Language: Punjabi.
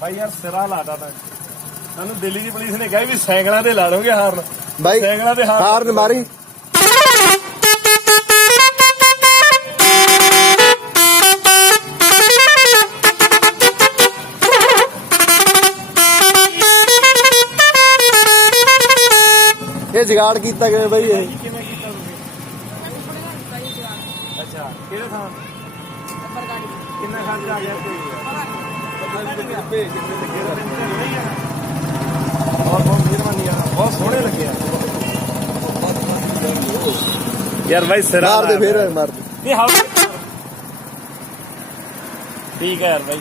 ਭਾਈ ਯਾਰ ਸਿਰਾ ਲਾਦਾ ਤਾਂ ਸਾਨੂੰ ਦਿੱਲੀ ਦੀ ਪੁਲਿਸ ਨੇ ਕਿਹਾ ਵੀ ਸਾਈਕਲਾਂ ਤੇ ਲਾ ਦੋਗੇ ਹਾਰਨ ਬਾਈ ਸਾਈਕਲਾਂ ਤੇ ਹਾਰਨ ਮਾਰੀ। ਇਹ ਜਗਾੜ ਕੀਤਾ ਕਿਵੇਂ ਬਾਈ ਇਹ? ਕਿਵੇਂ ਕੀਤਾ ਤੁਸੀਂ? ਅੱਛਾ ਕਿਹੜੇ ਥਾਂ ਕਿੰਨਾ ਖਰਚਾ ਆ ਗਿਆ ਕੋਈ ਬਹੁਤ ਬਹੁਤ ਮਿਹਰਬਾਨੀ ਆ ਬਹੁਤ ਸੋਹਣੇ ਲੱਗੇ ਆ ਯਾਰ ਬਾਈ ਸਿਰਾ ਮਾਰ ਦੇ ਫੇਰ ਮਾਰ ਦੇ। ਨਹੀਂ ਹਾਂ ਠੀਕ ਹੈ ਯਾਰ ਬਾਈ।